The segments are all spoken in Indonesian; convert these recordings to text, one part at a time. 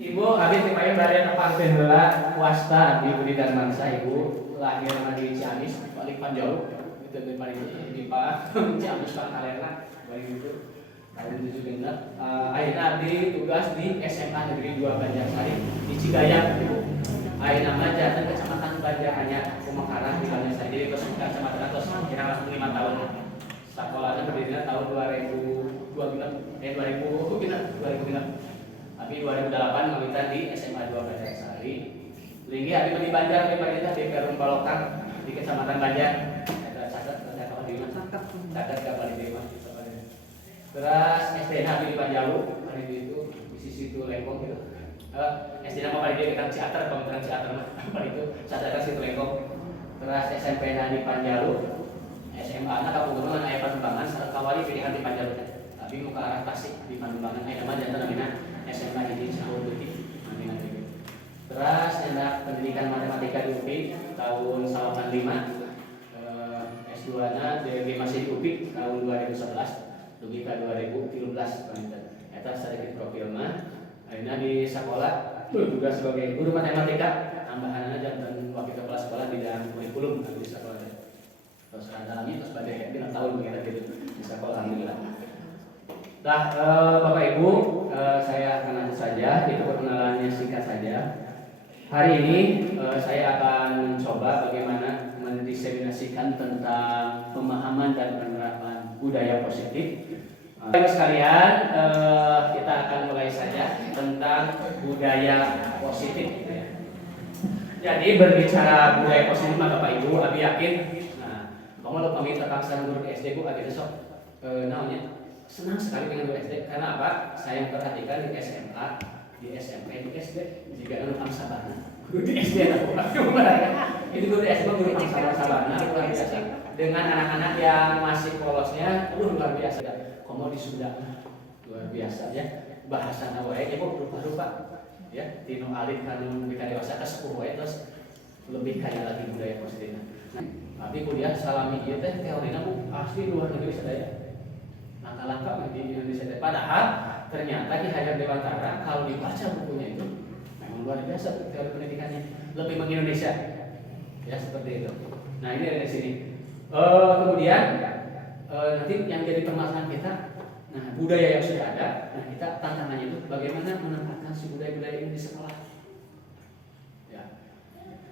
Ibu abi ti payu bari nepangkeun heula wasta Abdi Budi Darmansyah ibu lahir di Ciamis balik Panjalu itu di balik di Pak Ciamis Pangkalerna bari itu tahun 76. Ayeuna Abdi tugas di SMA Negeri 2 Banjarsari di Cigayam ibu. Ayeuna mah jalan Kecamatan Banjaranya Kumakarah di Banjarsari jadi terus kecamatan terus kira langsung 5 tahun. Sekolahnya berdirinya tahun 2006. Tapi 2008 meminta di SMA 2 Banjarsari. Linggi abi di Banjar abi pemerintah di Perum Balokang di Kecamatan Banjar. Ada catat apa di mana? Catat kapal di mana? Terus SD abi di Panjalu, hari itu di sisi itu Lengkong gitu. SD nama paling dia kita Ciater, Pemerintahan Ciater apa itu? Catat situ Lengkong. Terus SMP di Panjalu, SMA na kapungunan aya Panumbangan sareng kawali pilihan di Panjalu. Tapi mau ke arah Tasik di Panumbangan aya nama jantan namina SMA ini Cahul Putih. Terus ada pendidikan matematika di UPI tahun 85. S2-nya DG masih di UPI tahun 2011, logika 2013 eta sedikit profil mah. Akhirnya di sekolah juga sebagai guru matematika, tambahannya jantan wakil kepala sekolah di dalam kurikulum di sekolah. Terus dalamnya terus pada tahun begitu di sekolah alhamdulillah. Nah, Bapak Ibu, saya akan lanjut saja, itu perkenalannya singkat saja. Hari ini saya akan mencoba bagaimana mendiseminasikan tentang pemahaman dan penerapan budaya positif. Bapak sekalian, kita akan mulai saja tentang budaya positif. Jadi berbicara budaya positif, Bapak Ibu, abi yakin. Nah, kamu lo peminta kaksan guru SD Bu, abi besok, namanya. Senang sekali dengan guru SD karena apa? Saya perhatikan di SMA, di SMP, di SD jika anu pangsabana. Guru di SD itu guru di SD guru pangsabana luar biasa. Dengan anak-anak yang masih polosnya, luar biasa. Komo di Sunda luar biasa ya. Bahasa wae ibu rupa-rupa. Ya, tino alif kanu bika dewasa kesepuh wae terus lebih kaya lagi budaya positifnya. Nah, tapi kuliah salami ieu teh teorina Bu asli luar negeri sadaya. Langkah-langkah di Indonesia. Padahal ternyata Ki Hajar Dewantara kalau dibaca bukunya itu memang luar biasa teori pendidikannya, lebih mengindonesia ya seperti itu. Nah ini dari sini. Kemudian nanti yang jadi permasalahan kita, nah budaya yang sudah ada, nah kita tantangannya itu bagaimana menempatkan si budaya-budaya ini di sekolah. Ya.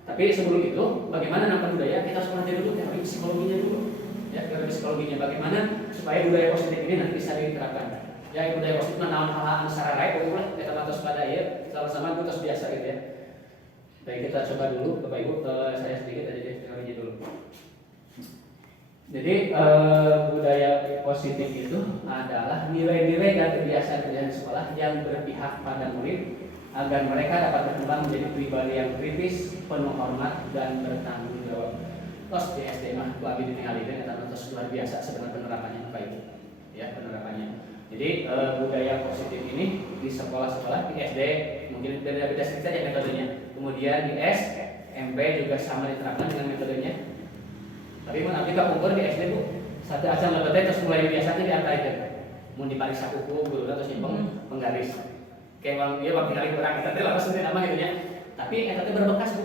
Tapi sebelum itu, bagaimana menempatkan budaya kita harus pelajari dulu teori psikologinya dulu. Ya, teori psikologinya bagaimana supaya budaya positif ini nanti bisa diterapkan. Ya, budaya positif menawan hal-hal secara baik, boleh kita terus pada ya, sama-sama itu terus biasa gitu ya. Baik, kita coba dulu, Bapak Ibu, saya sedikit aja teorinya dulu. Jadi budaya positif itu adalah nilai-nilai dan kebiasaan-kebiasaan sekolah yang berpihak pada murid agar mereka dapat berkembang menjadi pribadi yang kritis, penuh hormat dan bertanggung jawab. Terus di SD mah Bu Abi ditinggalin atau terus luar biasa sebenarnya penerapannya Bapak Ibu. Ya, penerapannya. Jadi budaya positif ini di sekolah-sekolah di SD mungkin beda-beda sedikit saja metodenya. Kemudian di SMP juga sama diterapkan dengan metodenya. Tapi mun abdi kapungkur di SD Bu, satu acan lebetnya terus mulai biasanya diantarikeun. Mun dipariksa kuku guruna terus nyimpen penggaris. Kayak wang dia waktu kali kurang kita teh langsung nama gitu nya. Tapi eta teh berbekas Bu.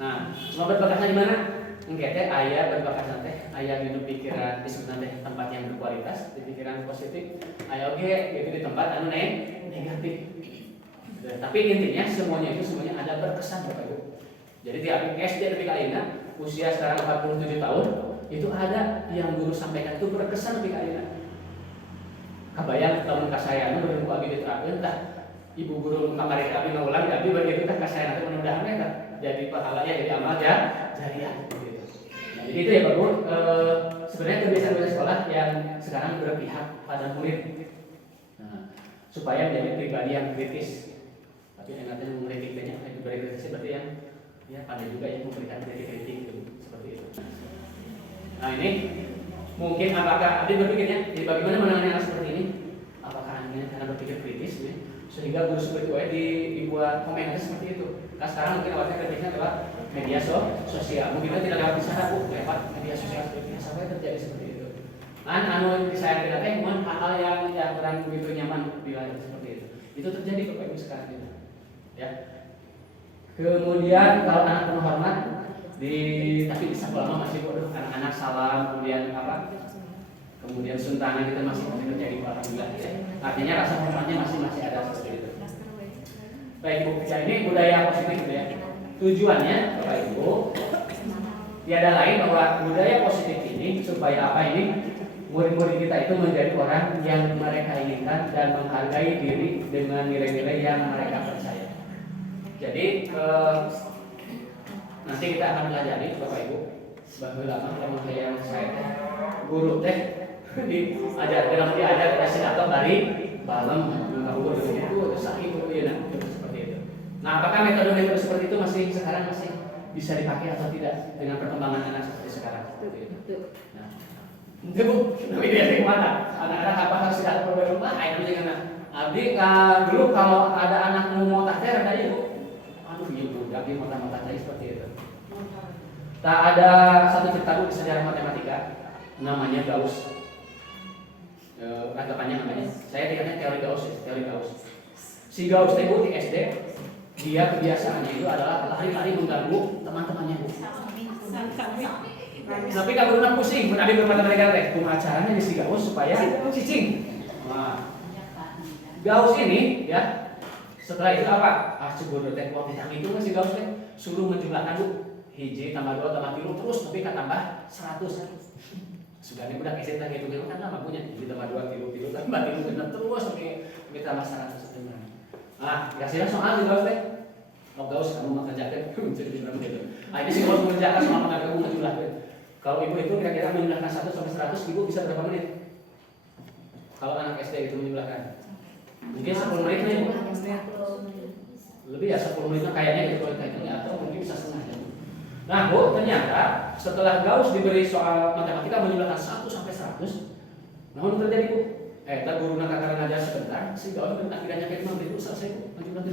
Nah, cuma berbekasnya di mana? Engke teh aya berbakas teh, aya di pikiran disebut teh tempat yang berkualitas, di pikiran positif. Aya oge gitu di tempat anu negatif. Tapi intinya semuanya ada berkesan Bapak Ibu. Jadi di SD lebih ayeuna usia sekarang 47 tahun, itu ada yang guru sampaikan itu berkesan lebih ayeuna. Kabayang tahun kasayana bener ku abi diterapkeun tah ibu guru kamari abi ngulang abi begitu tah kasayana teh mudah-mudahan tah jadi pahalanya jadi amal ya jariah. Jadi itu ya Pak Bu, sebenarnya kebiasaan sekolah yang sekarang berpihak pada murid, nah, supaya menjadi pribadi yang kritis. Tapi yang katanya mengkritik banyak, itu kritis seperti yang ya pandai juga yang memberikan kritik itu seperti itu. Nah ini mungkin apakah Adi berpikirnya, bagaimana menangani hal seperti ini? Apakah hanya karena berpikir kritis, ya? Sehingga guru seperti itu dibuat komentar seperti itu. Nah sekarang mungkin awalnya kritisnya adalah media sosial, mungkin tidak lewat bicara Bu, lewat media sosial seperti biasa terjadi seperti itu. Anu saya tidak hal-hal yang kurang begitu nyaman bila seperti itu terjadi Bapak Ibu sekarang itu. ya. Kemudian kalau anak penuh hormat tapi di sekolah mah masih bodoh, anak-anak salam, kemudian kemudian suntangan kita masih terjadi alhamdulillah ya. Artinya rasa hormatnya masih ada seperti itu. Baik Bu, ya ini budaya positif ya. Tujuannya Bapak Ibu tiada lain bahwa budaya positif ini supaya apa ini murid-murid kita itu menjadi orang yang mereka inginkan dan menghargai diri dengan nilai-nilai yang mereka percaya. Jadi nanti kita akan pelajari Bapak Ibu bahwa yang saya guru teh diajar dalam diajar atau dari malam guru itu sakit ya seperti itu. Nah, apakah metode-metode seperti itu sekarang masih bisa dipakai atau tidak dengan perkembangan anak seperti sekarang? Nah, itu Bu, tapi dari mana? Anak-anak apa harus tidak perlu rumah? Itu dengan abdi dulu kalau ada anak mau takdir ada ibu. Aduh, ibu abdi mata-mata tadi seperti itu. Tak ada satu cerita Bu di sejarah matematika namanya Gauss. Anggapannya namanya, saya dikatakan teori Gauss. Si Gauss itu di SD, dia kebiasaannya itu adalah lari-lari mengganggu teman-temannya Bu. Tapi kalau benar pusing, menadi bermatematika teh, acaranya di si Gauss supaya cicing. Nah, Gauss ini ya, setelah itu apa? Cebur teh waktu itu si Gauss teh suruh menjumlahkan Bu, hiji tambah 2 tambah 3 terus tapi kan tambah 100. Sudah ini budak SD tadi itu kan lama punya, jadi tambah 2 tilu tambah 3 benar terus sampai tambah 100. Nah, kasihlah soal di Gauss teh. Gauss kamu mengerjakan jadi benar begitu. Ini sih Gauss mengerjakan soal kamu menjumlahkan. Kalau ibu itu kira-kira menjumlahkan 1 sampai 100, ibu bisa berapa menit? Kalau anak SD itu menjumlahkan, mungkin 10 menit nih. Lebih ya 10 menit kayaknya gitu atau mungkin bisa setengah jam. Nah Bu, ternyata setelah Gauss diberi soal matematika menjumlahkan 1 sampai 100, nah apa terjadi Bu? Tak guru nak akan ngajar sebentar, si Gauss akhirnya kayak mau itu selesai Bu, menjumlahkan.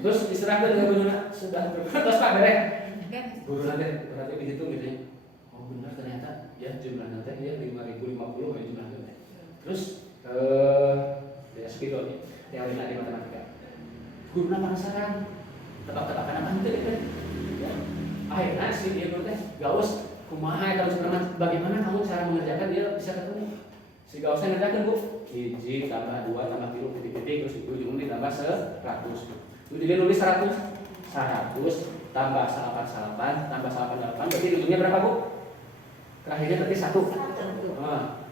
Terus diserahkan dengan guru sudah terus Pak berek. Guru nanti berarti dihitung gitu ya. Oh benar ternyata ya jumlah nanti ya 5050 ya jumlahnya. Terus ya spidol ya, teori tadi matematika. Guru penasaran, tebak-tebakan apa itu kan? Ya. Akhirnya si dia guru teh Gauss kumaha kalau sebenarnya bagaimana kamu cara mengerjakan dia bisa ketemu. Si Gauss ngerjakan Bu, hiji tambah 2 tambah 3 titik terus ujungnya ditambah 100. Itu dia nulis 100 tambah 88 tambah 88 berarti ujungnya berapa Bu? Terakhirnya berarti 1. Nah,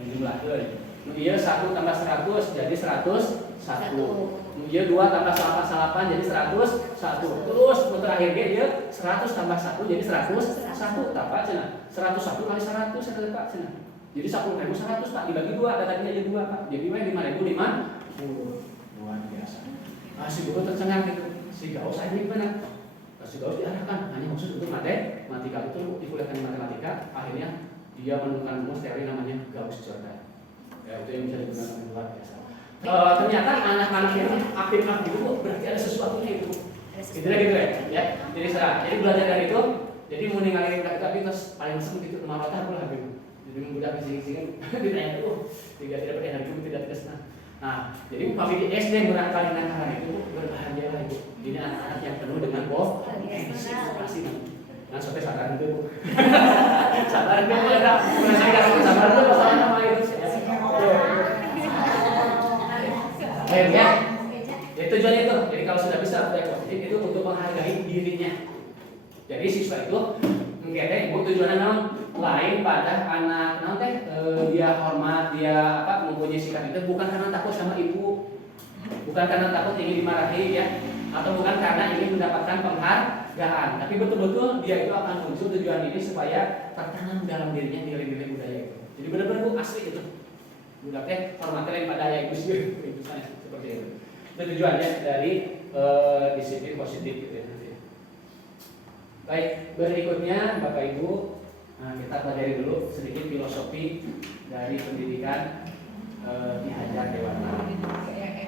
dijumlahkan. Iya 1 tambah 100 jadi 101. Iya 2 tambah 88 jadi 101. Terus terakhir dia 100 tambah 1 jadi 101. Apa cenah? 101 kali 100 saya Pak cenah. Jadi 10.100 Pak dibagi 2 datanya jadi 2 Pak. Jadi 5.050. Luar biasa. Si guru tercengang gitu. Si Gauss ini gimana? Si Gauss diarahkan hanya khusus untuk matematika itu dikuliahkan matematika. Akhirnya dia menemukan rumus teori namanya Gauss-Jordan. Ya itu yang bisa digunakan luar biasa. Ternyata anak-anak yang aktif itu berarti ada sesuatunya itu. Itulah gitu ya. Jadi belajar dari itu. Jadi mau ninggalin tapi terus paling seneng gitu rumah mata pula gitu. Jadi budak sing-sing ditanya tuh tidak dapat energi tidak senang. Nah, jadi kami di SD barangkali nakalan itu berbahagia lah Ibu. Ini anak-anak yang penuh dengan pasti. Nah, sampai sadar itu Bu. Sadar itu ada merasakan sadar itu masalah nama itu. Ya, tujuannya itu. Jadi kalau sudah bisa positif itu untuk menghargai dirinya. Jadi siswa itu mengkete Ibu tujuannya lain pada anak dia hormat, dia mempunyai sikap itu bukan karena takut sama ibu, bukan karena takut ingin dimarahi ya, atau bukan karena ingin mendapatkan penghargaan, tapi betul-betul dia itu akan muncul tujuan ini supaya tertanam dalam dirinya nilai-nilai budaya itu. Jadi benar-benar Bu asli itu. Budaknya hormatnya lain pada ayah ibu sih, itu saya seperti itu. Itu tujuannya dari disiplin positif gitu ya. Baik, berikutnya Bapak Ibu, kita pelajari dulu sedikit filosofi dari pendidikan Ki Hajar Dewantara.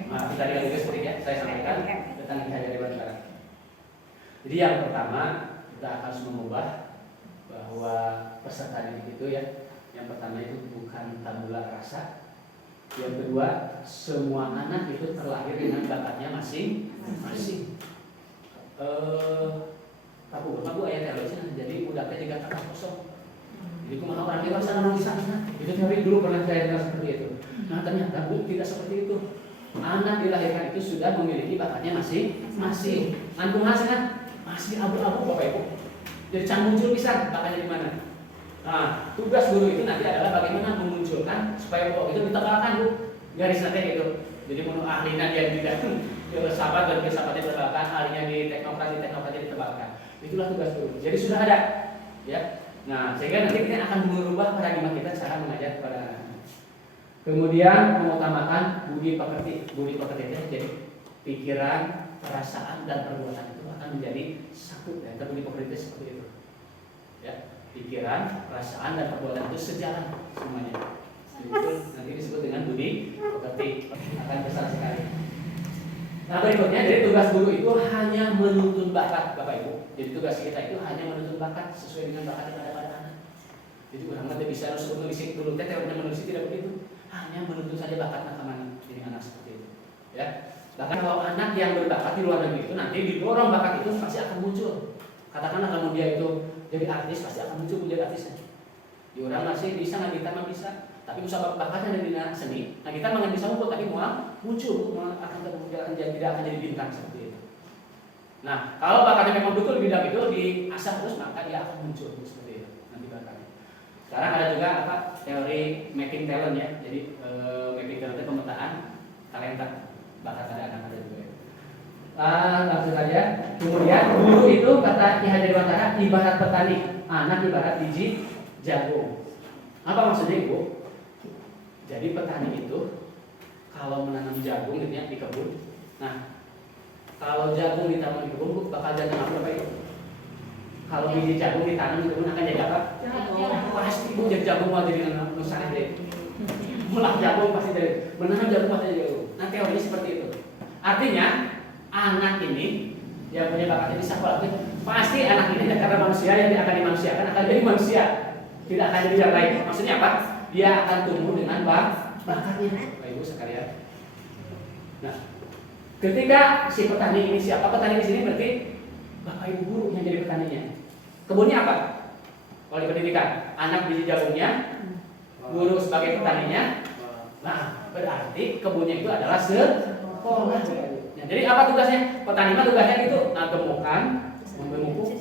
Nah, kita lihat juga sedikit ya, saya sampaikan tentang Ki Hajar Dewantara. Jadi yang pertama kita harus mengubah bahwa peserta didik itu ya, yang pertama itu bukan tabula rasa, Yang kedua, semua anak itu terlahir dengan bakatnya masing-masing. Aku ayat teologi, jadi budaknya tiga kata kosong. Jadi kumaha orang dewasa nang bisa anak. Itu teori dulu pernah saya dengar seperti itu. Nah ternyata tidak seperti itu. Anak dilahirkan itu sudah memiliki bakatnya masing-masing. Antum hasilnya masih abu-abu Bapak Ibu. Jadi can muncul bisa bakatnya di mana. Nah, tugas guru itu nanti adalah bagaimana memunculkan supaya pokok itu ditebalkan Bu. Garis nanti gitu. Jadi menurut ahlinya dia tidak sahabat dan sahabatnya ditebalkan, ahlinya di teknokrat ditebalkan. Itulah tugas guru. Jadi sudah ada, ya. Nah, sehingga nanti kita akan merubah paradigma kita cara mengajar kepada anak. Kemudian mengutamakan budi pekerti. Budi pekerti itu jadi pikiran, perasaan dan perbuatan itu akan menjadi satu. Dan budi pekerti seperti itu. Ya, pikiran, perasaan dan perbuatan itu sejalan semuanya. Itu nanti disebut dengan budi pekerti, akan besar sekali. Nah berikutnya, jadi tugas guru itu hanya menuntun bakat Bapak Ibu. Jadi tugas kita itu hanya menuntun bakat sesuai dengan bakat yang ada pada anak. Jadi orang nanti bisa harus menulis dulu, teorinya menulis tidak begitu. Hanya menuntun saja bakat nakama jadi anak seperti itu. Ya. Bahkan kalau anak yang berbakat di luar negeri itu nanti didorong bakat itu pasti akan muncul. Katakanlah kalau dia itu jadi artis pasti akan muncul menjadi artisnya. Di orang masih bisa, nggak kita mah bisa. Tapi usaha bakatnya dari seni. Nah kita nggak bisa ngumpul tapi muncul, akan tidak akan jadi bintang seperti itu. Nah kalau bakatnya memang betul di bidang itu diasah terus maka dia akan muncul seperti itu nanti bakatnya. Sekarang ada juga teori mapping talent ya. Jadi mapping talent itu pemetaan talenta bakat ada anak ada juga. Langsung saja. Kemudian guru itu kata Ki Hajar Dewantara ibarat petani, anak ibarat biji jagung. Apa maksudnya Ibu? Jadi petani itu kalau menanam jagung gitu ya di kebun. Nah, kalau jagung ditanam di kebun bakal jadi apa Pak Ibu? Kalau biji jagung ditanam di kebun akan jadi apa? Pasti Bu jadi jagung mau jadi nusa deh. Mulai jagung pasti jadi menanam jagung pasti jadi jagung. Nah, teorinya seperti itu. Artinya anak ini yang punya bakatnya di sekolah pasti anak ini karena manusia yang akan dimanusiakan akan jadi manusia. Tidak akan jadi yang lain. Maksudnya apa? Dia akan tumbuh dengan bakatnya, Bapak Ibu sekalian. Nah, ketika si petani ini siapa? Petani di sini berarti Bapak Ibu guru yang jadi petaninya. Kebunnya apa? Kalau di pendidikan, anak biji jagungnya, guru sebagai petaninya. Nah, berarti kebunnya itu adalah sekolah. Nah, jadi apa tugasnya? Petani mah tugasnya itu gemukan, memupuk,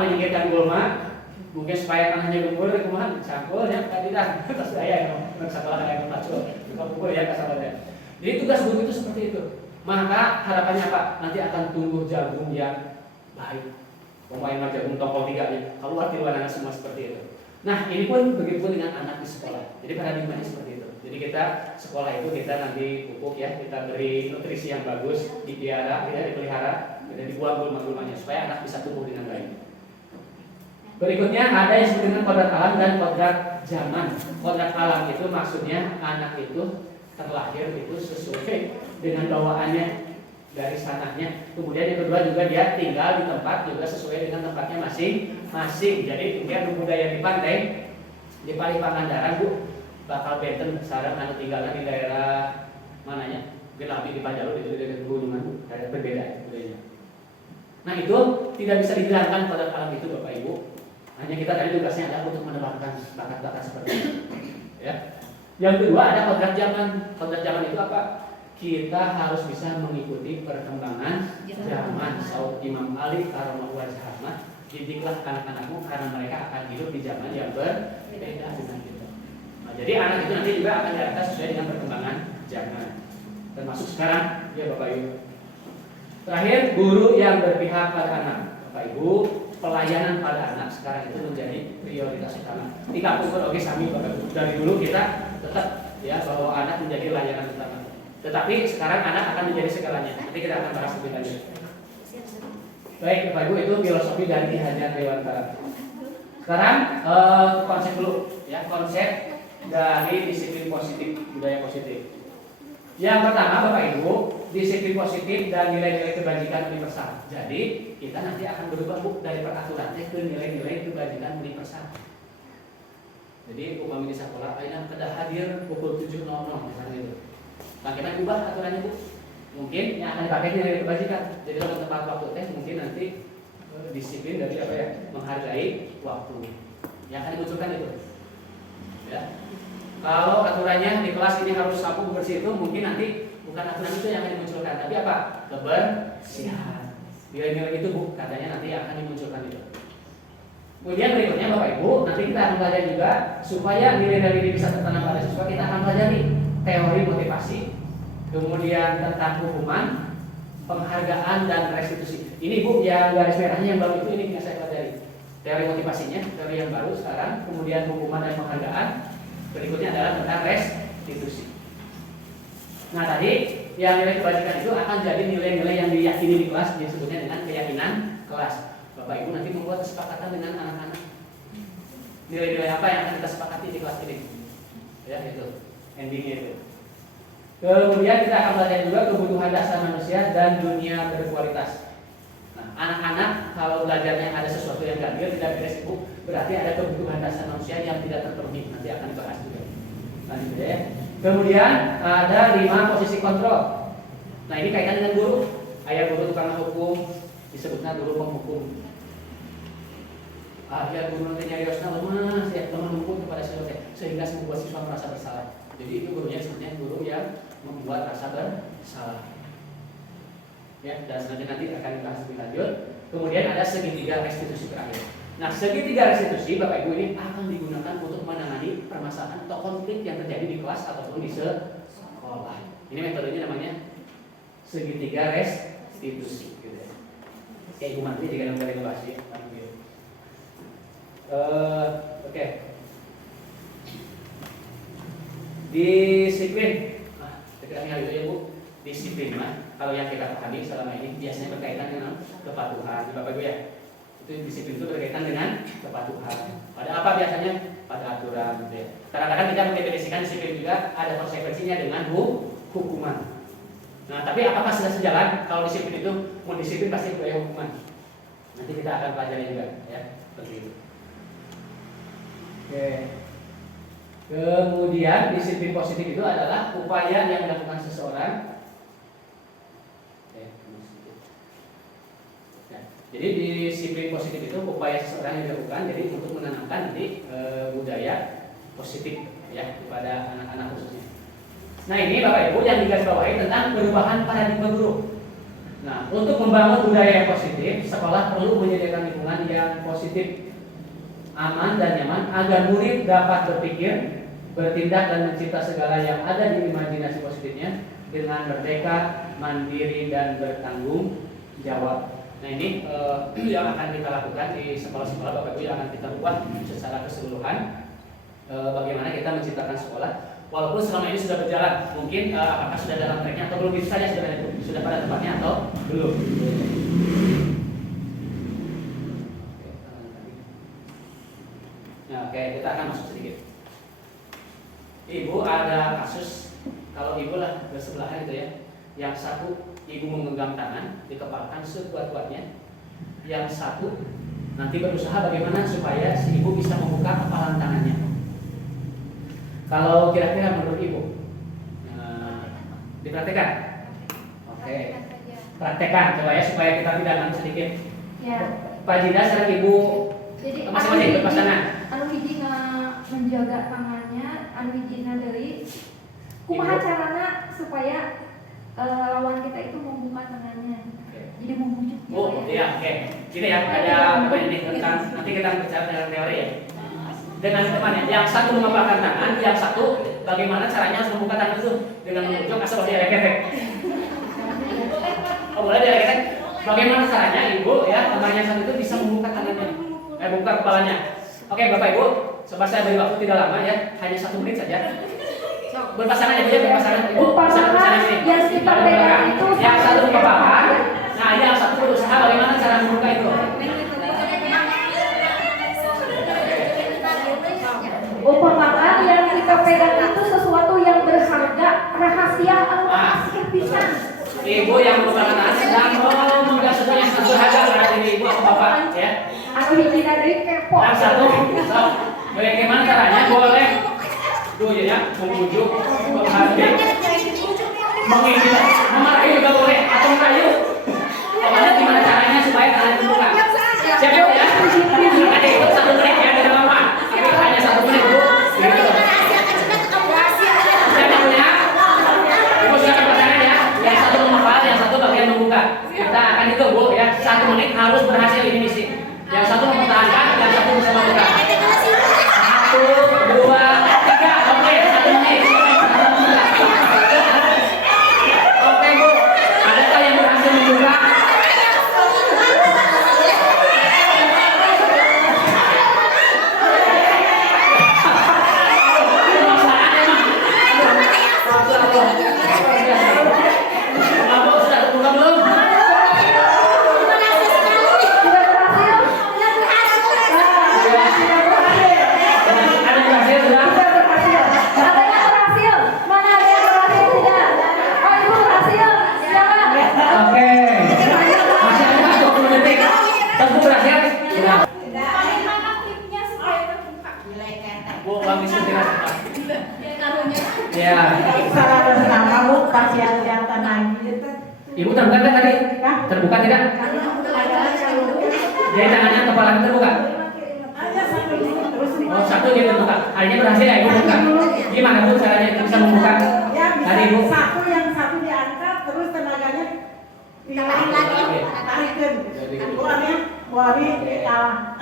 menyingkirkan gulma. Mungkin supaya tanahnya gembur, kumaha cangkul ya tidak terus daya sekolah yang terpacul kumpul ya kasabarnya. Jadi tugas guru itu seperti itu. Maka harapannya apa? Nanti akan tumbuh jagung yang baik. Pemain jagung tongkol 3 nya keluar di luar anak semua seperti itu. Nah ini pun begitu dengan anak di sekolah. Jadi paradigmanya seperti itu. Jadi kita sekolah itu kita nanti pupuk ya, kita beri nutrisi yang bagus, dipelihara, dipelihara, dan dibuang gulma-gulmanya supaya anak bisa tumbuh dengan baik. Berikutnya ada yang disebut dengan kodrat alam dan kodrat zaman. Kodrat alam itu maksudnya anak itu terlahir itu sesuai dengan bawaannya dari sananya. Kemudian yang kedua juga dia tinggal di tempat juga sesuai dengan tempatnya masing-masing. Jadi dia budaya di pantai di Pali Pangandaran Bu bakal benten sareng anu tinggalan di daerah mananya? Gelabi di Pajalu itu dari gunungan daerah berbeda budayanya. Nah itu tidak bisa dihilangkan kodrat alam itu Bapak Ibu. Hanya kita tadi tugasnya adalah untuk menebarkan bakat-bakat seperti itu. Ya. Yang kedua ada kodrat zaman. Kodrat zaman itu apa? Kita harus bisa mengikuti perkembangan zaman. Saud Imam Ali karomah wajhah, didiklah anak-anakmu karena mereka akan hidup di zaman yang berbeda dengan kita. Nah, jadi anak itu nanti juga akan diarahkan sesuai dengan perkembangan zaman. Termasuk sekarang, ya Bapak Ibu. Terakhir, guru yang berpihak pada anak. Bapak Ibu, pelayanan pada anak sekarang itu menjadi prioritas utama. Di kampus pun oke sami Bapak Ibu. Dari dulu kita tetap ya bahwa anak menjadi layanan utama. Tetapi sekarang anak akan menjadi segalanya. Nanti kita akan bahas lebih lanjut. Baik Bapak Ibu, itu filosofi dari Ki Hajar Dewantara. Sekarang konsep dulu ya, konsep dari disiplin positif, budaya positif. Yang pertama Bapak Ibu, disiplin positif dan nilai-nilai kebajikan universal. Jadi kita nanti akan berubah Bu dari peraturan ke nilai-nilai kebajikan universal. Jadi upami di sekolah ayeuna kedah hadir pukul 7.00 misalnya itu. Nah, kita ubah aturannya Bu. Mungkin yang akan dipakai nilai kebajikan. Jadi kalau tepat waktu teh mungkin nanti disiplin dari apa ya? Menghargai waktu. Yang akan dimunculkan itu. Ya. Kalau aturannya di kelas ini harus sapu bersih itu mungkin nanti bukan aturan itu yang akan dimunculkan, tapi apa? Kebersihan. Nilai-nilai itu Bu, katanya nanti akan dimunculkan itu. Kemudian berikutnya Bapak Ibu, nanti kita akan pelajari juga supaya nilai-nilai ini bisa tertanam pada siswa, kita akan pelajari teori motivasi, kemudian tentang hukuman, penghargaan dan restitusi. Ini Bu yang garis merahnya yang baru itu ini yang saya pelajari. Teori motivasinya, teori yang baru sekarang, kemudian hukuman dan penghargaan. Berikutnya adalah tentang restitusi. Nah tadi yang nilai kebajikan itu akan jadi nilai-nilai yang diyakini di kelas, disebutnya dengan keyakinan kelas. Bapak Ibu nanti membuat kesepakatan dengan anak-anak. Nilai-nilai apa yang akan kita sepakati di kelas ini? Ya itu, endingnya itu. Kemudian kita akan belajar juga kebutuhan dasar manusia dan dunia berkualitas. Nah, anak-anak kalau belajarnya ada sesuatu yang ganjil, tidak beres Ibu, berarti ada kebutuhan dasar manusia yang tidak terpenuhi. Nanti akan dibahas juga. Lanjut ya. Kemudian ada 5 posisi kontrol. Nah ini kaitan dengan guru. Ayah guru tukang hukum, disebutnya guru penghukum. Ya guru nanti nyariosna lemas ya, lemah lembut kepada siswa sehingga membuat siswa merasa bersalah. Jadi itu gurunya sebenarnya guru yang membuat rasa bersalah. Ya, dan selanjutnya nanti akan dibahas lebih lanjut. Kemudian ada segitiga restitusi terakhir. Nah, segitiga restitusi Bapak Ibu ini akan digunakan untuk menangani permasalahan atau konflik yang terjadi di kelas ataupun di sekolah. Ini metodenya namanya segitiga restitusi. Gitu ya. Kayak Ibu Mantri juga boleh ngebahas ya. Oke. Disiplin. Dekatnya itu ya Bu. Disiplin kalau yang kita pahami selama ini biasanya berkaitan dengan kepatuhan, Bapak Ibu ya. Itu disiplin itu berkaitan dengan kepatuhan. Pada apa biasanya? Pada aturan. Gitu ya. Kadang-kadang kita mendefinisikan disiplin juga ada konsekuensinya dengan hukuman. Nah, tapi apakah sudah sejalan? Kalau disiplin itu mau disiplin pasti ada hukuman. Nanti kita akan pelajari juga, ya, seperti itu. Oke. Kemudian disiplin positif itu adalah upaya yang dilakukan seseorang. Jadi disiplin positif itu upaya seseorang yang dilakukan jadi untuk menanamkan nanti budaya positif ya kepada anak-anak khususnya. Nah ini Bapak Ibu yang digarisbawahi tentang perubahan paradigma guru. Nah untuk membangun budaya yang positif, sekolah perlu menyediakan lingkungan yang positif, aman dan nyaman agar murid dapat berpikir, bertindak dan mencipta segala yang ada di imajinasi positifnya dengan merdeka, mandiri dan bertanggung jawab. Nah ini yang akan kita lakukan di sekolah-sekolah Bapak Ibu yang akan kita ubah secara keseluruhan bagaimana kita menciptakan sekolah. Walaupun selama ini sudah berjalan, mungkin apakah sudah dalam tracknya atau belum, itu saja sebenarnya sudah pada tempatnya atau belum. Nah oke, kita akan masuk sedikit. Ibu ada kasus, kalau ibu lah bersebelahan itu ya, yang satu ibu menggenggam tangan, dikepalkan sekuat-kuatnya. Yang satu nanti berusaha bagaimana supaya si ibu bisa membuka kepalan tangannya. Kalau kira-kira menurut ibu, dipraktekkan? Oke. Praktekkan, coba ya supaya kita tidak nangis sedikit. Ya. Pak Jinda sekarang ibu masing-masing berpasangan. Anu hiji menjaga tangannya, anu hiji dari kumaha carana supaya lawan kita itu membuka tangannya, jadi membujuk. Oh iya, oke. Gini ya, ada apa ini tentang nanti kita bicara dengan teori ya. Dengan temannya, yang satu mengepalkan tangan, yang satu bagaimana caranya harus membuka tangan itu dengan membujuk asal diarek-arek. Oh boleh diarek-arek. Bagaimana caranya ibu ya temannya satu itu bisa membuka tangannya, buka kepalanya. Oke Bapak Ibu, coba saya beri waktu tidak lama ya, hanya 1 menit saja. Berpasangan ya, berpasangan ibu bisa berpasangan ini. Yang satu kepalkan, nah yang satu berusaha bagaimana cara membuka itu. Umpamakan yang kita pegang itu sesuatu yang berharga, rahasia rahasia pisan. Ibu yang membuka tangan sedang memegang sesuatu yang berharga berarti ibu atau bapak ya. Anu hiji dari kepo. Yang satu, bagaimana caranya bahwa ya, membujuk, menghargai, menginginkan, memarahi juga boleh atau merayu. Pokoknya gimana caranya supaya kalian terbuka. Siap ya? Ada itu 1 menit ya dari mama. Ini hanya 1 menit bu. Gitu. Siap ya? Ibu silakan pertanyaan ya. Yang satu menghafal, yang satu bagian membuka. Kita akan itu bu ya. 1 menit harus berhasil ini misi. Yang satu mempertahankan, yang satu bisa membuka. 1, 2, 3. Oke, 1 menit. Oke bu. Adakah yang berhasil membuka? Ibu terbuka kan tadi? Terbuka tidak? Jadi tangannya kepala terbuka? Oh, 1 dia terbuka. Akhirnya berhasil ya ibu buka. Gimana bu caranya itu bisa membuka? Tadi ibu. Yang satu diangkat terus tenaganya tarikin. Wari kalah.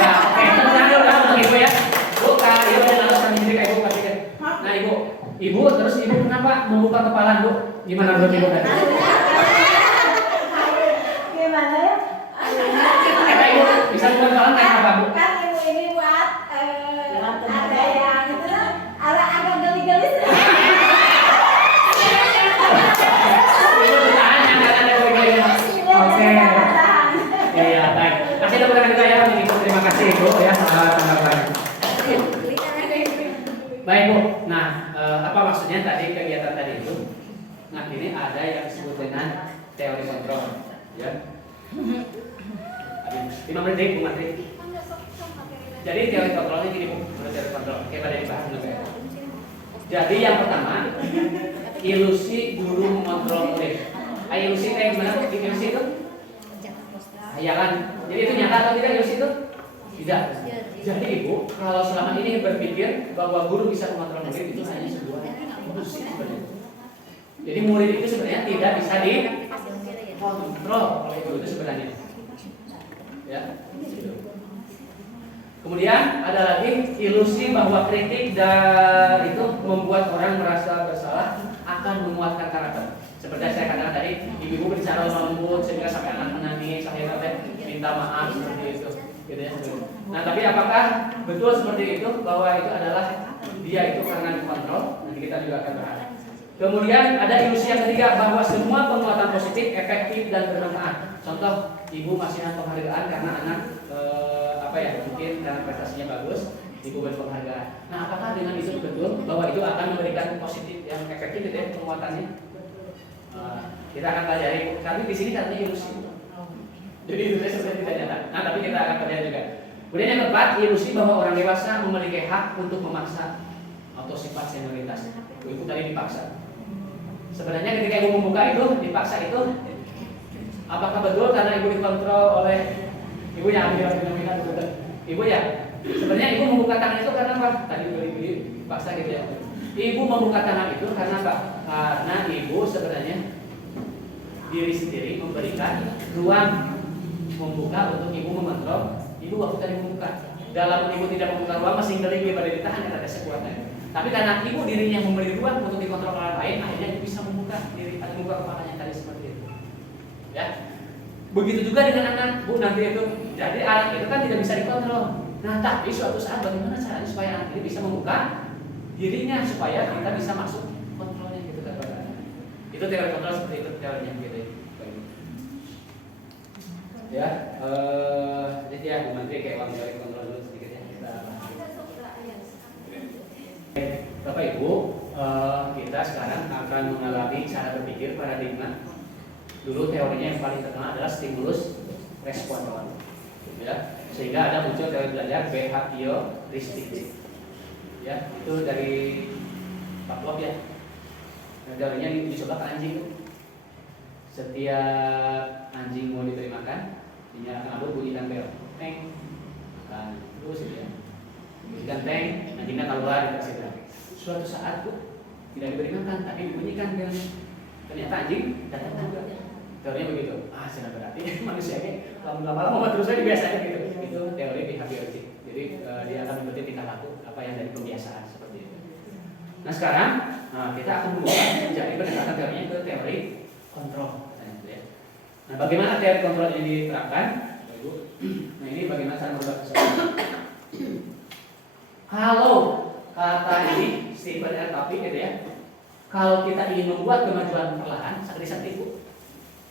Ya, oke. Tenang dulu ya untuk ibu ya. Bu, ibu dan alasan sendiri kayak ibu pastikan. Nah ibu terus ibu kenapa membuka kepala bu? Gimana menurut ibu tadi? Gimana ya? Kata ibu bisa buka kepala kayak apa bu? Kan ibu ini buat ada yang itu agak geli-geli. Ibu bertahan yang ada geli-geli. Oke. Iya baik. Kasih tepuk tangan juga ya untuk ibu. Terima kasih ibu ya tanggapannya. Baik bu. Nah apa maksudnya tadi kegiatan tadi itu? Nah ini ada yang disebut dengan teori kontrol, ya. 5 menit, Bu Matri. Jadi teori kontrolnya gini bu, teori kontrol. Oke, pada dibahas dulu ya. Jadi yang pertama, ilusi guru mengontrol murid. Ilusi kayak gimana? Ilusi itu? Ya kan. Jadi itu nyata atau tidak ilusi itu? Tidak. Jadi ibu, kalau selama ini berpikir bahwa guru bisa mengontrol murid itu hanya sebuah ilusi sebenarnya. Jadi murid itu sebenarnya tidak bisa dikontrol oleh guru itu sebenarnya. Ya. Kemudian ada lagi ilusi bahwa kritik dan itu membuat orang merasa bersalah akan menguatkan karakter. Seperti yang saya katakan tadi, ibu berbicara lembut sehingga sampai anak menangis, akhirnya minta maaf seperti itu. Gitu ya. Nah, tapi apakah betul seperti itu bahwa itu adalah dia itu karena dikontrol? Nanti kita juga akan bahas. Kemudian ada ilusi yang ketiga bahwa semua penguatan positif efektif dan bermanfaat. Contoh, ibu masih penghargaan karena anak mungkin karena prestasinya bagus, ibu beri penghargaan. Nah, apakah dengan itu betul bahwa itu akan memberikan positif yang efektif gitu ya penguatannya? Kita akan pelajari. Tapi di sini katanya ilusi. Jadi itu sebenarnya tidak nyata. Nah, tapi kita akan pelajari juga. Kemudian yang keempat, ilusi bahwa orang dewasa memiliki hak untuk memaksa atau sifat senioritas. Itu tadi dipaksa. Sebenarnya ketika ibu membuka itu dipaksa itu, apakah betul karena ibu dikontrol oleh ibu yang ambil fenomena betul? Ibu ya, sebenarnya ibu membuka tangan itu karena apa? Tadi beli dipaksa gitu ya. Ibu membuka tangan itu karena apa? Karena ibu sebenarnya diri sendiri memberikan ruang membuka untuk ibu mengontrol. Ibu waktu tadi membuka, dalam ibu tidak membuka ruang masih geling pada ditahan karena ada sekuatnya. Tapi karena ibu dirinya memberi ruang untuk dikontrol orang lain, akhirnya ibu bisa membuka diri atau membuka kepalanya tadi seperti itu. Ya, begitu juga dengan anak bu nanti itu. Jadi anak itu kan tidak bisa dikontrol. Nah, tapi suatu saat bagaimana caranya supaya anak ini bisa membuka dirinya supaya kita bisa masuk kontrolnya gitu kan pada anak. Itu teori kontrol seperti itu teorinya gitu. Ya, jadi ya Bu Menteri kayak uang teori kontrol dulu sedikit ya kita bahas. Bapak Ibu, kita sekarang akan mengalami cara berpikir paradigma. Dulu teorinya yang paling terkenal adalah stimulus respon, ya. Sehingga ada muncul teori belajar behavioristik. Ya, itu dari Pavlov ya. Teorinya dicoba ke anjing tuh. Setiap anjing mau diberi makan, dia akan ngabur bunyikan bel, teng, makan terus gitu ya. Bunyikan teng, anjingnya keluar dikasih bel. Suatu saat tuh tidak diberi makan, tapi dibunyikan belnya. Ternyata anjing datang juga. Teorinya begitu. Sudah berarti manusia ini lama-lama terus aja biasanya gitu. Itu teori behavioristik. Jadi dia akan mengikuti tingkah laku apa yang dari kebiasaan seperti itu. Nah sekarang kita akan membuka menjadi pendekatan teorinya ke teori kontrol. Nah bagaimana teori kontrol ini diterapkan? Nah ini bagaimana cara merubah kesalahan. Kalau kata ini Stephen R. Covey gitu ya, kalau kita ingin membuat kemajuan perlahan sakit itu,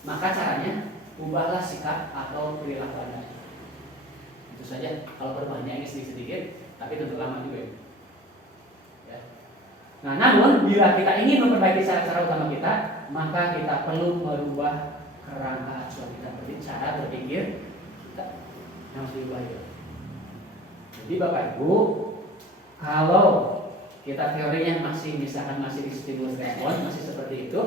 maka caranya ubahlah sikap atau perilaku Anda. Itu saja. Kalau perubahannya ini sedikit-sedikit, tapi tentu lama juga. Ya. Nah, namun bila kita ingin memperbaiki cara-cara utama kita, maka kita perlu merubah kerangka acuan kita, cara berpikir kita yang harus diubah itu. Jadi Bapak Ibu, kalau kita teorinya masih misalkan masih di stimulus respon, masih seperti itu,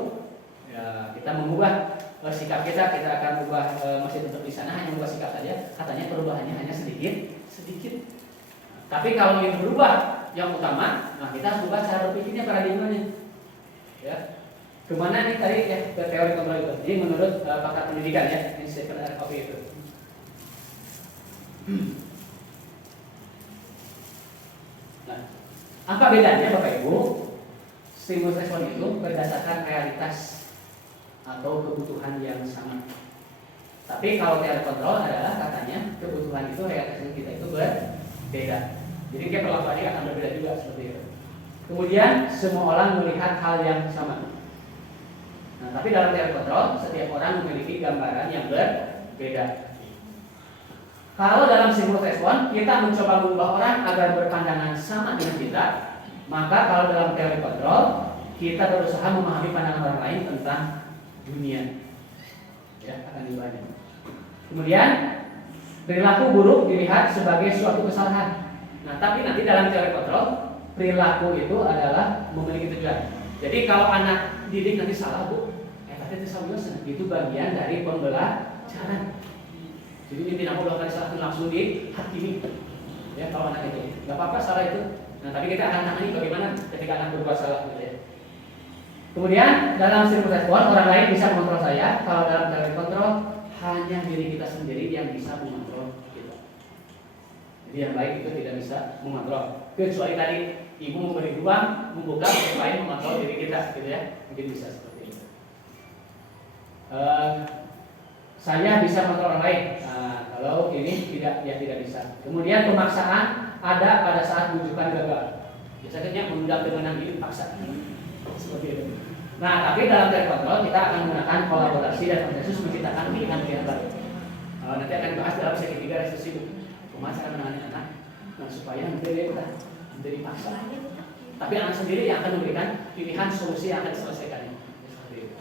ya, kita mengubah sikap kita akan ubah masih tetap di sana, hanya ubah sikap saja. Katanya perubahannya hanya sedikit. Tapi kalau ingin berubah yang utama, nah kita harus ubah cara berpikirnya, paradigmanya. Ya. Kemana nih tadi ya ke teori kontrol itu? Jadi menurut pakar pendidikan ya, Stephen R. Covey itu. Nah, apa bedanya Bapak Ibu? Stimulus respon itu berdasarkan realitas atau kebutuhan yang sama. Tapi kalau teori kontrol adalah katanya kebutuhan itu realitas kita itu berbeda. Jadi dia perlakuannya akan berbeda juga seperti itu. Kemudian semua orang melihat hal yang sama. Nah, tapi dalam teori kontrol setiap orang memiliki gambaran yang berbeda. Kalau dalam stimulus respon kita mencoba mengubah orang agar berpandangan sama dengan kita, maka kalau dalam teori kontrol kita berusaha memahami pandangan orang lain tentang dunia, ya akan diubahnya. Kemudian perilaku buruk dilihat sebagai suatu kesalahan. Nah, tapi nanti dalam teori kontrol perilaku itu adalah memiliki tujuan. Jadi kalau anak didik nanti salah bu, itu bagian dari pembelajaran. Jadi ini tidak mau melakukan salah langsung dihakimi. Ya kalau anak itu, nggak apa-apa salah itu. Nah, tapi kita akan tangani bagaimana ketika anak berbuat salah gitu ya. Kemudian dalam stimulus respon orang lain bisa mengontrol saya. Kalau dalam teori kontrol hanya diri kita sendiri yang bisa mengontrol kita. Jadi yang lain itu tidak bisa mengontrol. Kecuali tadi ibu memberi ruang, membuka yang lain mengontrol diri kita, gitu ya. Mungkin bisa seperti itu. Saya bisa mengontrol orang lain. Nah, kalau ini tidak bisa. Kemudian pemaksaan ada pada saat rujukan gagal. Biasanya mengundang kemenangan ini paksa. Seperti itu. Nah, tapi dalam teori kontrol kita akan menggunakan kolaborasi dan konsensus menciptakan pilihan-pilihan baru. Nanti akan dibahas dalam sesi 3 restitusi cara menangani anak, nah, supaya nanti dipaksa. Tapi anak sendiri yang akan memberikan pilihan solusi yang akan diselesaikannya. Seperti itu.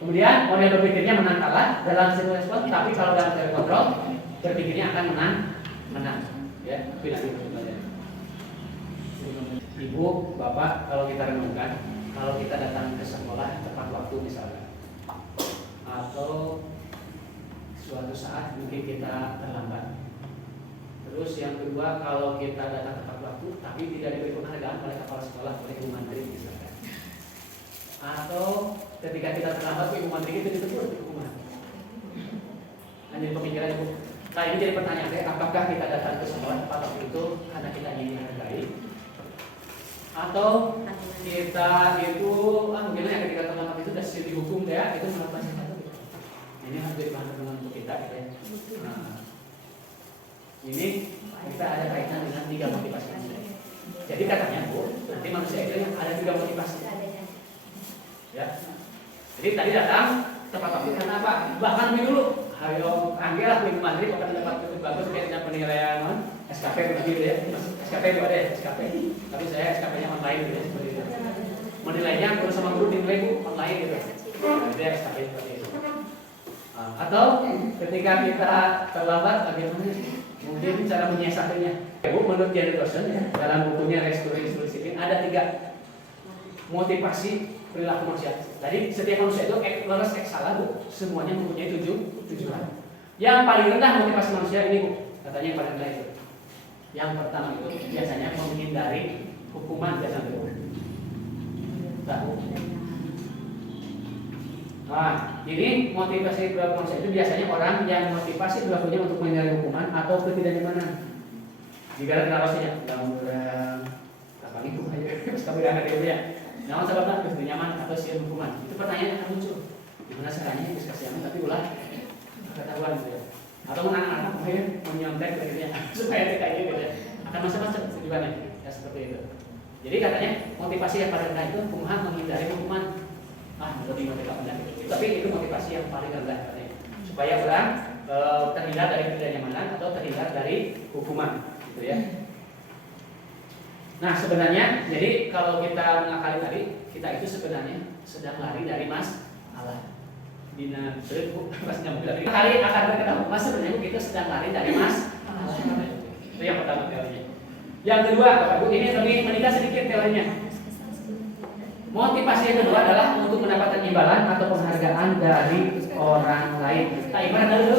Kemudian model berpikirnya menang kalah dalam stimulus respon, tapi kalau dalam teori kontrol berpikirnya akan menang. Ya, tapi nanti berikutnya. Ibu, bapak, kalau kita renungkan, kalau kita datang ke sekolah tepat waktu misalnya, atau suatu saat mungkin kita terlambat. Terus yang kedua, kalau kita datang tepat waktu tapi tidak diberi penghargaan oleh kepala sekolah, oleh Ibu Menteri misalkan. Atau ketika kita terlambat Ibu Menteri itu ditegur hukuman. Hanya pemikiran Ibu. Nah ini jadi pertanyaan, apakah kita datang ke sekolah tepat waktu itu karena kita ingin dihargai? Atau kita itu mungkin ya ketika terlambat itu sudah dihukum ya, itu melakukan sesuatu. Ini harus jadi bahan renungan untuk kita gitu ya. Nah, ini kita ada kaitan dengan 3 motivasi. Jadi katanya Bu, nanti manusia itu ada 3 motivasi. Ya. Jadi tadi datang tepat waktu karena apa? Bahkan lebih dulu. Ayo anggelah Ibu Menteri bukan dapat bagus kayaknya penilaian SKP begitu ya. SKP itu ada ya, SKP. Tapi saya SKP-nya online gitu ya, seperti itu. Menilainya guru sama guru dinilai Bu online gitu. Nah, itu ya SKP seperti itu. Atau ketika kita terlambat bagaimana? Mungkin cara menyiasatinya. Bu, menurut Janet Rosen ya, dalam bukunya Restoring Disiplin ada 3 motivasi perilaku manusia. Jadi setiap manusia itu lolos salah Bu, semuanya mempunyai 7 tujuan. Yang paling rendah motivasi manusia ini Bu, katanya yang paling rendah itu. Yang pertama itu biasanya menghindari hukuman biasa Bu. Tahu? Nah, ini motivasi perilaku manusia itu biasanya orang yang motivasi perilakunya untuk menghindari hukuman atau ketidaknyamanan. Jika ada rasanya, mudah-mudahan apa itu aja, terus kamu udah ngerti ya. Jangan sebabnya lebih nyaman atau siap hukuman. Itu pertanyaan yang akan muncul. Gimana caranya diskusi aman tapi ulah ketahuan gitu ya. Atau anak-anak mungkin menyontek gitu ya, supaya TKI gitu ya. Akan macam-macam tujuannya ya seperti itu. Jadi katanya motivasi yang paling rendah itu kumaha menghindari hukuman. Lebih motivasi rendah gitu. Tapi itu motivasi yang paling rendah katanya. Supaya orang terhindar dari ketidaknyamanan atau terhindar dari hukuman. Gitu ya. Nah sebenarnya jadi kalau kita mengakali tadi kita itu sebenarnya sedang lari dari masalah. Bina Bu pas nyambung dari hari akan berketemu mas sebenarnya kita sedang lari dari masalah. Itu yang pertama teorinya. Yang kedua Bapak Ibu ini lebih meningkat sedikit teorinya. Motivasi yang kedua adalah untuk mendapatkan imbalan atau penghargaan dari orang lain. Kita ibarat dulu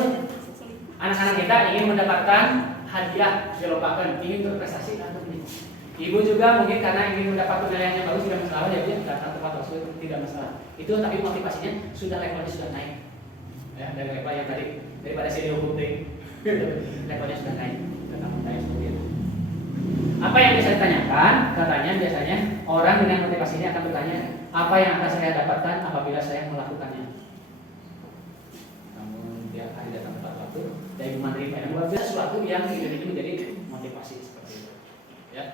anak-anak kita ingin mendapatkan hadiah dilombakan, ingin berprestasi atau ini. Ibu juga mungkin karena ingin mendapat penilaian yang bagus tidak masalah, ya dia datang tepat waktu tidak masalah. Itu tapi motivasinya sudah levelnya sudah naik. Ya, dari level yang tadi daripada senior hunting, levelnya sudah naik. Sudah naik seperti itu. Apa yang bisa ditanyakan? Katanya biasanya orang dengan motivasi ini akan bertanya, apa yang akan saya dapatkan apabila saya melakukannya? Namun tiap hari datang tepat waktu, dari menerima yang luar biasa sesuatu yang ini menjadi motivasi seperti itu. Ya.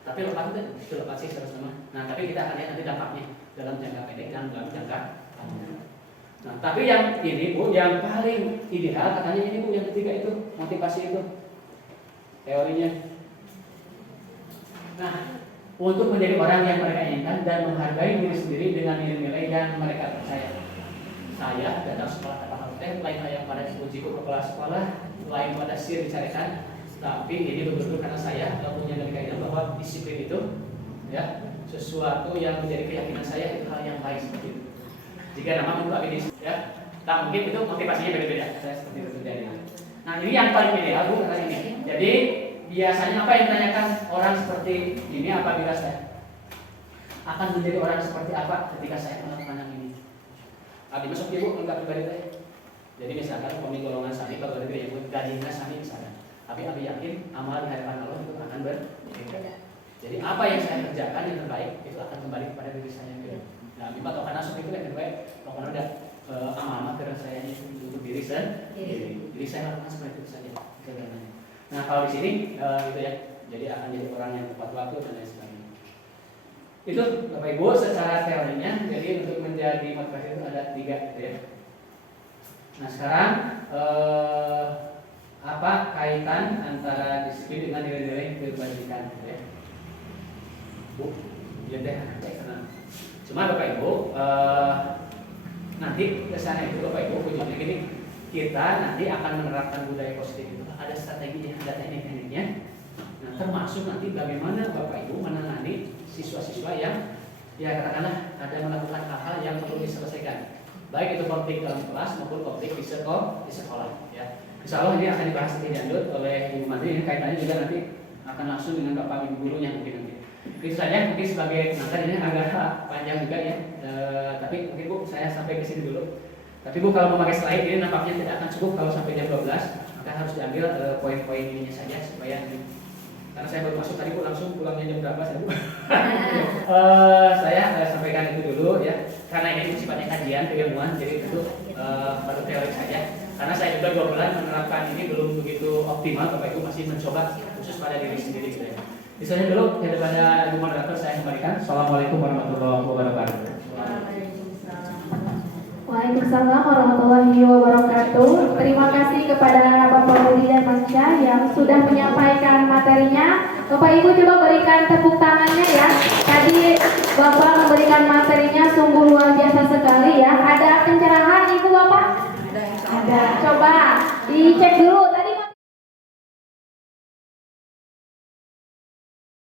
Tapi lepas itu lepas sih terus-terusan. Nah, tapi kita akan lihat nanti dampaknya dalam jangka pendek dan dalam jangka panjang. Nah, tapi yang ini Bu, yang paling ideal katanya ini Bu, yang ketiga itu motivasi itu teorinya. Nah, untuk menjadi orang yang mereka inginkan dan menghargai diri sendiri dengan nilai-nilai yang mereka percaya. Saya datang sekolah kata lain yang pada ujiku kepala sekolah, lain pada sir dicarikan. Tapi ini betul-betul karena saya punya dari kaidah bahwa disiplin itu ya sesuatu yang menjadi keyakinan saya itu hal yang baik seperti itu. Jika nama untuk ini ya, tak mungkin itu motivasinya beda-beda. Saya seperti itu terjadi. Nah ini yang paling ideal Bu kata ini. Jadi biasanya apa yang ditanyakan orang seperti ini apabila saya akan menjadi orang seperti apa ketika saya melakukan yang ini. Abi masuk Ibu enggak pribadi saya. Jadi misalkan kami golongan sani kalau dari yang gajinya sani misalnya. Tapi Abi yakin amal di hadapan Allah itu akan berbeda. Jadi apa yang saya kerjakan yang terbaik itu akan kembali kepada diri saya. Nah, Abi atau karena seperti itu yang terbaik, pokoknya udah amal karena saya untuk diri sendiri. Jadi saya lakukan seperti itu saja. Nah kalau di sini itu ya, jadi akan jadi orang yang tepat waktu dan lain sebagainya. Itu Bapak Ibu secara teorinya. Jadi untuk menjadi motivasi itu ada 3 gitu ya. Nah sekarang apa kaitan antara disiplin dengan nilai-nilai kebajikan gitu ya? Bu, ya deh, cuma Bapak Ibu nanti kesana itu Bapak Ibu ujungnya gini, kita nanti akan menerapkan budaya positif itu ada strateginya, ada teknik-tekniknya. Nah termasuk nanti bagaimana Bapak Ibu menangani siswa-siswa yang ya katakanlah ada melakukan hal-hal yang perlu diselesaikan, baik itu konflik dalam kelas maupun konflik di sekolah ya. Insya Allah ini akan dibahas lebih lanjut oleh Ibu Menteri. Ini kaitannya juga nanti akan langsung dengan Bapak Ibu gurunya mungkin nanti. Itu saja mungkin sebagai pengantar, ini agak panjang juga ya. Tapi mungkin Bu saya sampai ke sini dulu. Tapi Bu kalau memakai slide ini nampaknya tidak akan cukup kalau sampai jam 12. Maka harus diambil poin-poin ininya saja supaya karena saya baru masuk tadi Bu langsung pulangnya jam berapa saya Bu? Saya sampaikan itu dulu ya. Karena ini sifatnya kajian keilmuan jadi itu baru teori saja. Karena saya juga 2 bulan menerapkan ini belum begitu optimal, Bapak Ibu masih mencoba khusus pada diri sendiri gitu ya. Misalnya dulu daripada Ibu Moderator saya kembalikan. Assalamualaikum warahmatullahi wabarakatuh. Waalaikumsalam warahmatullahi wabarakatuh. Terima kasih kepada Bapak Rudi dan Mas Syah yang sudah menyampaikan materinya. Bapak Ibu coba berikan tepuk tangannya ya. Tadi Bapak memberikan materinya sungguh luar biasa sekali ya. Ada pencerahan Ibu Bapak? Ada. Coba dicek dulu